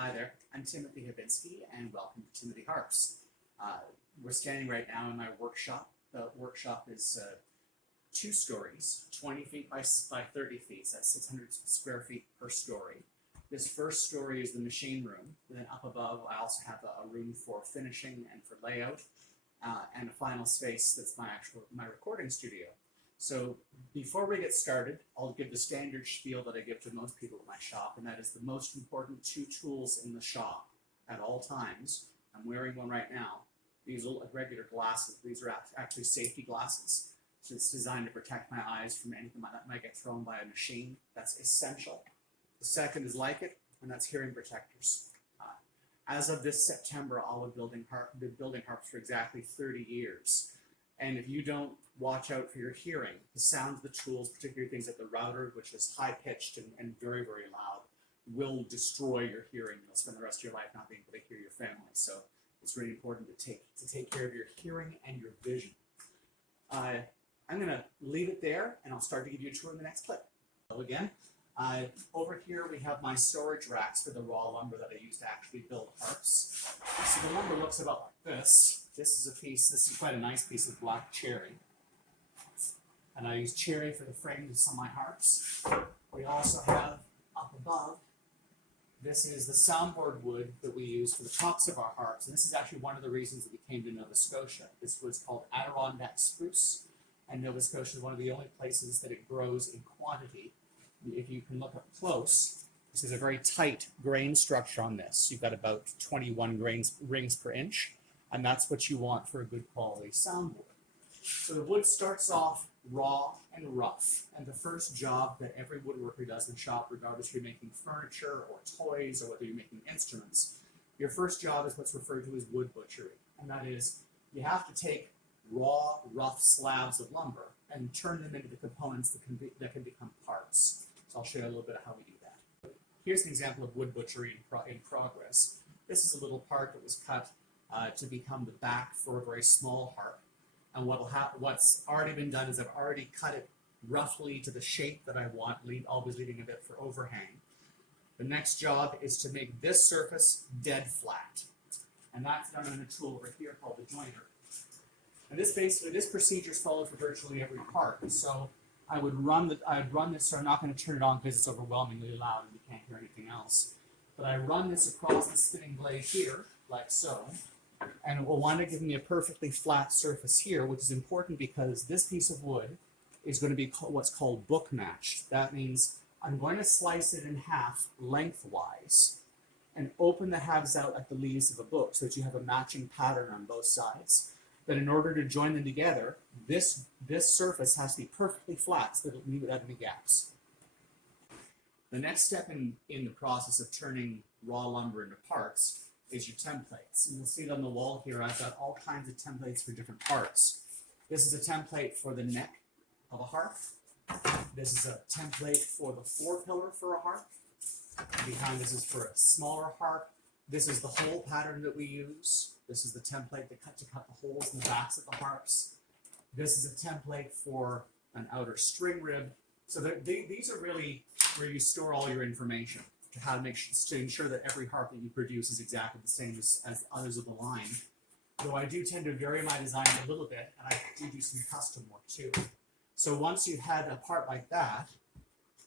Hi there, I'm Timothy Habinski, and welcome to Timothy Harps. We're standing right now in my workshop. The workshop is 2 stories, 20 feet by 30 feet, so that's 600 square feet per story. This first story is the machine room, and then up above I also have a room for finishing and for layout, and a final space that's my recording studio. So before we get started, I'll give the standard spiel that I give to most people at my shop, and that is the most important 2 tools in the shop at all times. I'm wearing one right now. These are regular glasses. These are actually safety glasses. So it's designed to protect my eyes from anything that might get thrown by a machine. That's essential. The second is like it, and that's hearing protectors. As of this September, I'll have been building harps for exactly 30 years. And if you don't watch out for your hearing, the sound of the tools, particularly things like the router, which is high-pitched and very, very loud, will destroy your hearing. You'll spend the rest of your life not being able to hear your family. So it's really important to take care of your hearing and your vision. I'm going to leave it there, and I'll start to give you a tour in the next clip. So again, over here we have my storage racks for the raw lumber that I use to actually build harps. So the lumber looks about like this. This is quite a nice piece of black cherry. And I use cherry for the frames of some of my harps. We also have up above, this is the soundboard wood that we use for the tops of our harps. And this is actually one of the reasons that we came to Nova Scotia. This wood's called Adirondack spruce. And Nova Scotia is one of the only places that it grows in quantity. If you can look up close, this is a very tight grain structure on this. You've got about 21 rings per inch, and that's what you want for a good quality soundboard. So the wood starts off raw and rough, and the first job that every woodworker does in the shop, regardless if you're making furniture or toys or whether you're making instruments, your first job is what's referred to as wood butchery, and that is you have to take raw, rough slabs of lumber and turn them into the components that can become parts. So I'll show you a little bit of how we do that. Here's an example of wood butchery in progress. This is a little part that was cut to become the back for a very small harp. And what's already been done is I've already cut it roughly to the shape that I want, always leaving a bit for overhang. The next job is to make this surface dead flat. And that's done on a tool over here called the joiner. And this procedure is followed for virtually every part. So I'd run this, so I'm not going to turn it on because it's overwhelmingly loud and you can't hear anything else. But I run this across the spinning blade here, like so, and it will wind up giving me a perfectly flat surface here, which is important because this piece of wood is going to be what's called book matched. That means I'm going to slice it in half lengthwise and open the halves out like the leaves of a book so that you have a matching pattern on both sides. But in order to join them together, this surface has to be perfectly flat so that it'll leave without any gaps. The next step in the process of turning raw lumber into parts is your templates. And you'll see it on the wall here. I've got all kinds of templates for different parts. This is a template for the neck of a harp. This is a template for the 4-pillar for a harp. Behind this is for a smaller harp. This is the hole pattern that we use. This is the template to cut the holes in the backs of the harps. This is a template for an outer string rib. So these are really where you store all your information to how to ensure that every harp that you produce is exactly the same as others of the line. Though I do tend to vary my design a little bit, and I do some custom work too. So once you've had a part like that,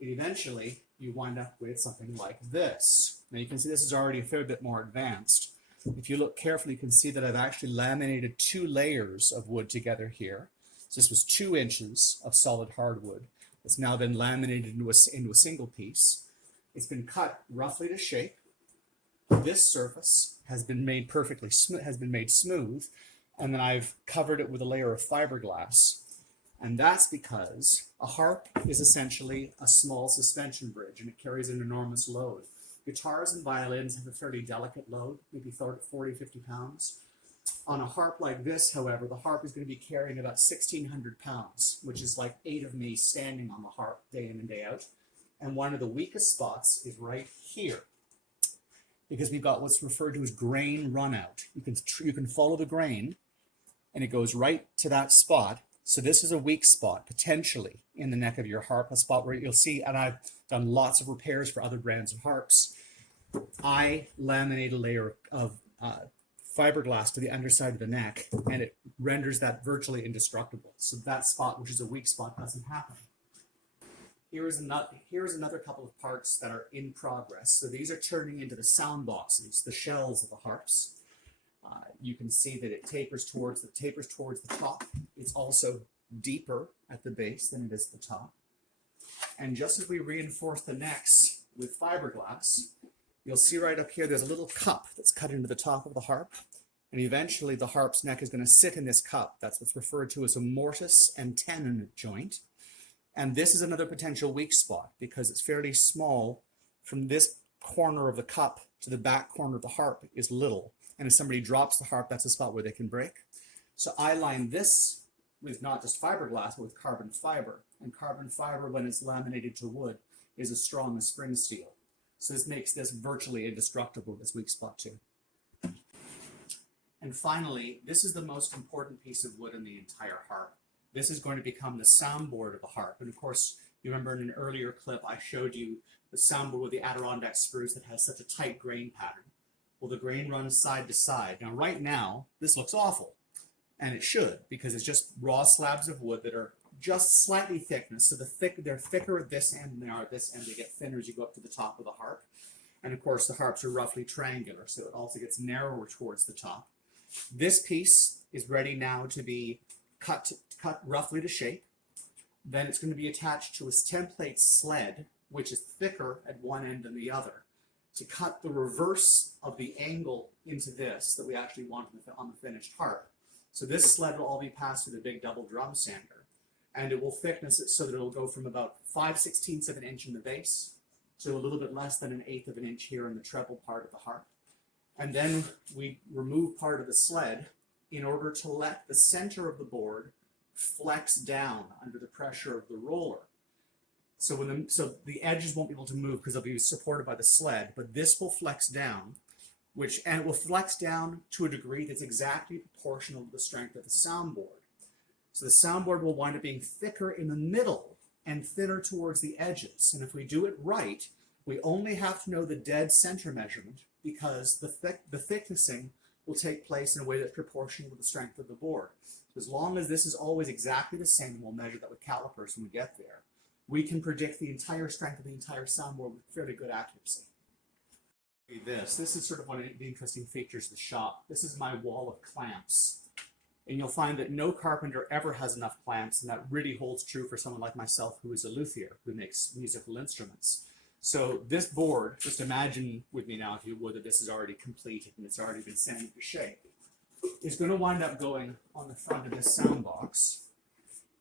eventually you wind up with something like this. Now you can see this is already a fair bit more advanced. If you look carefully, you can see that I've actually laminated 2 layers of wood together here. So this was 2 inches of solid hardwood. It's now been laminated into a single piece. It's been cut roughly to shape. This surface has been made perfectly smooth, and then I've covered it with a layer of fiberglass. And that's because a harp is essentially a small suspension bridge, and it carries an enormous load. Guitars and violins have a fairly delicate load, maybe 40, 50 pounds. On a harp like this, however, the harp is going to be carrying about 1,600 pounds, which is like 8 of me standing on the harp day in and day out. And one of the weakest spots is right here, because we've got what's referred to as grain runout. You can follow the grain, and it goes right to that spot. So this is a weak spot, potentially, in the neck of your harp, a spot where you'll see, and I've done lots of repairs for other brands of harps. I laminate a layer of fiberglass to the underside of the neck, and it renders that virtually indestructible. So that spot, which is a weak spot, doesn't happen. Here's another couple of parts that are in progress. So these are turning into the sound boxes, the shells of the harps. You can see that it tapers towards the top. It's also deeper at the base than it is at the top. And just as we reinforce the necks with fiberglass, you'll see right up here there's a little cup that's cut into the top of the harp. And eventually the harp's neck is going to sit in this cup. That's what's referred to as a mortise and tenon joint. And this is another potential weak spot because it's fairly small. From this corner of the cup to the back corner of the harp is little. And if somebody drops the harp, that's a spot where they can break. So I line this with not just fiberglass, but with carbon fiber. And carbon fiber, when it's laminated to wood, is as strong as spring steel. So this makes this virtually indestructible, this weak spot too. And finally, this is the most important piece of wood in the entire harp. This is going to become the soundboard of the harp. And of course, you remember in an earlier clip, I showed you the soundboard with the Adirondack spruce that has such a tight grain pattern. Well, the grain runs side to side. Now, right now, this looks awful. And it should, because it's just raw slabs of wood that are just slightly thickness. So they're thicker at this end than they are at this end. They get thinner as you go up to the top of the harp. And of course, the harps are roughly triangular, so it also gets narrower towards the top. This piece is ready now to be cut roughly to shape. Then it's going to be attached to a template sled, which is thicker at one end than the other, to cut the reverse of the angle into this that we actually want on the finished harp. So this sled will all be passed through the big double drum sander, and it will thickness it so that it will go from about 5/16 of an inch in the base to a little bit less than 1/8 of an inch here in the treble part of the harp. And then we remove part of the sled in order to let the center of the board flex down under the pressure of the roller. So the edges won't be able to move because they'll be supported by the sled, but this will flex down, and it will flex down to a degree that's exactly proportional to the strength of the soundboard. So the soundboard will wind up being thicker in the middle and thinner towards the edges. And if we do it right, we only have to know the dead center measurement because the thicknessing will take place in a way that's proportional to the strength of the board. So as long as this is always exactly the same, and we'll measure that with calipers when we get there, we can predict the entire strength of the entire soundboard with fairly good accuracy. This is sort of one of the interesting features of the shop. This is my wall of clamps. And you'll find that no carpenter ever has enough clamps, and that really holds true for someone like myself who is a luthier, who makes musical instruments. So this board, just imagine with me now, if you would, that this is already completed and it's already been sanded to shape, is going to wind up going on the front of this sound box,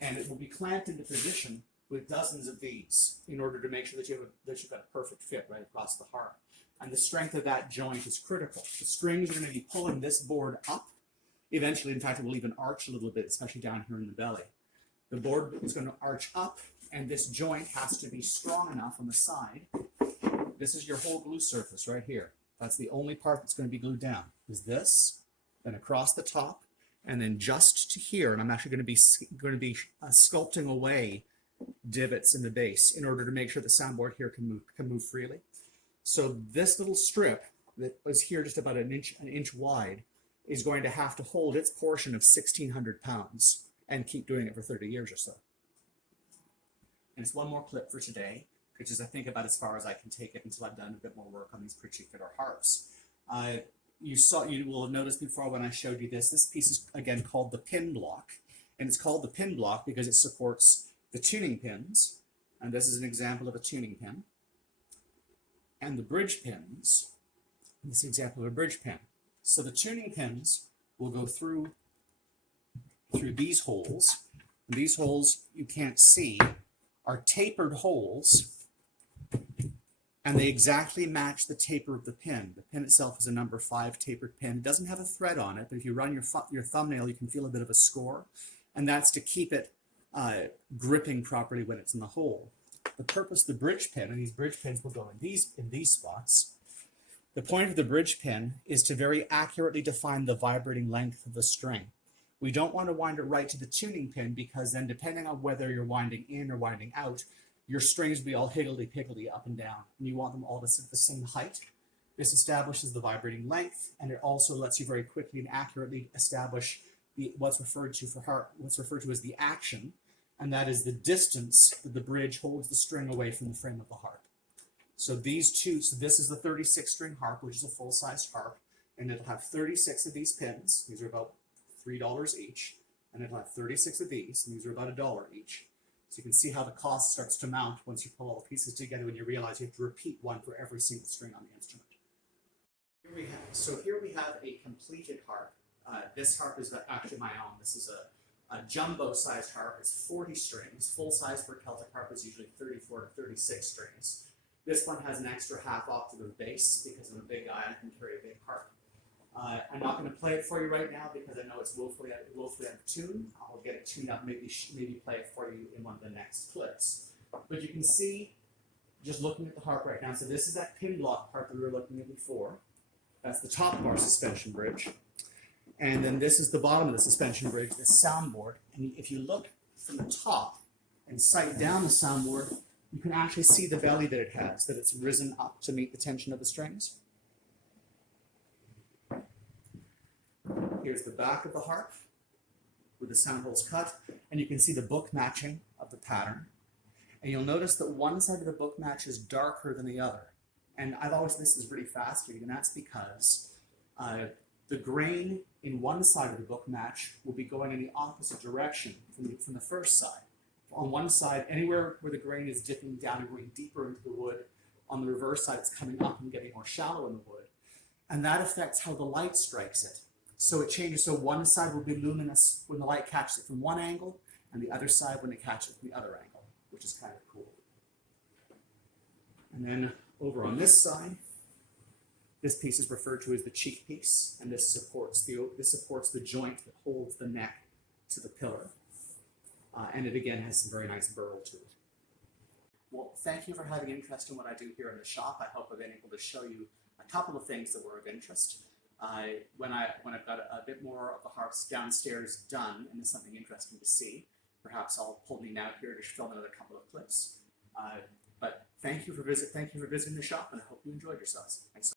and it will be clamped into position with dozens of these in order to make sure that you've got a perfect fit right across the harp. And the strength of that joint is critical. The strings are going to be pulling this board up. Eventually, in fact, it will even arch a little bit, especially down here in the belly. The board is going to arch up, and this joint has to be strong enough on the side. This is your whole glue surface right here. That's the only part that's going to be glued down, is this, then across the top, and then just to here. And I'm actually going to be sculpting away divots in the base in order to make sure the soundboard here can move freely. So this little strip that was here just about an inch wide is going to have to hold its portion of 1,600 pounds and keep doing it for 30 years or so. And it's one more clip for today, which is I think about as far as I can take it until I've done a bit more work on these particular harps. You will have noticed before when I showed you this piece is again called the pin block. And it's called the pin block because it supports the tuning pins, and this is an example of a tuning pin, and the bridge pins. This is an example of a bridge pin. So the tuning pins will go through these holes. And these holes you can't see are tapered holes, and they exactly match the taper of the pin. The pin itself is a number 5 tapered pin. It doesn't have a thread on it, but if you run your thumbnail, you can feel a bit of a score, and that's to keep it gripping properly when it's in the hole. The purpose of the bridge pin, and these bridge pins will go in these spots. The point of the bridge pin is to very accurately define the vibrating length of the string. We don't want to wind it right to the tuning pin because then depending on whether you're winding in or winding out, your strings will be all higgledy-piggledy up and down. And you want them all to sit the same height. This establishes the vibrating length, and it also lets you very quickly and accurately establish what's referred to as the action, and that is the distance that the bridge holds the string away from the frame of the harp. So this is the 36 string harp, which is a full-sized harp, and it'll have 36 of these pins. These are about $3 each, and it'll have 36 of these, and these are about $1 each. So you can see how the cost starts to mount once you pull all the pieces together and you realize you have to repeat one for every single string on the instrument. Here we have a completed harp. This harp is actually my own. This is a jumbo-sized harp. It's 40 strings. Full size for a Celtic harp is usually 34 to 36 strings. This one has an extra half octave of bass because I'm a big guy and I can carry a big harp. I'm not going to play it for you right now because I know it's woefully out of tune. I'll get it tuned up, maybe play it for you in one of the next clips. But you can see, just looking at the harp right now, so this is that pin block part that we were looking at before. That's the top of our suspension bridge. And then this is the bottom of the suspension bridge, the soundboard. And if you look from the top and sight down the soundboard, you can actually see the belly that it has, that it's risen up to meet the tension of the strings. Here's the back of the harp where the sound hole's cut, and you can see the book matching of the pattern. And you'll notice that one side of the book match is darker than the other. And this is really fascinating, and that's because the grain in one side of the book match will be going in the opposite direction from the first side. On one side, anywhere where the grain is dipping down and going deeper into the wood, on the reverse side, it's coming up and getting more shallow in the wood. And that affects how the light strikes it. So it changes, so one side will be luminous when the light catches it from one angle, and the other side when it catches it from the other angle, which is kind of cool. And then over on this side, this piece is referred to as the cheek piece, and this supports the joint that holds the neck to the pillar. And it again has some very nice burl to it. Well, thank you for having interest in what I do here in the shop. I hope I've been able to show you a couple of things that were of interest. When I've got a bit more of the harps downstairs done and there's something interesting to see, perhaps I'll pull me out here to film another couple of clips. But thank you for visiting the shop, and I hope you enjoyed yourselves. Thanks.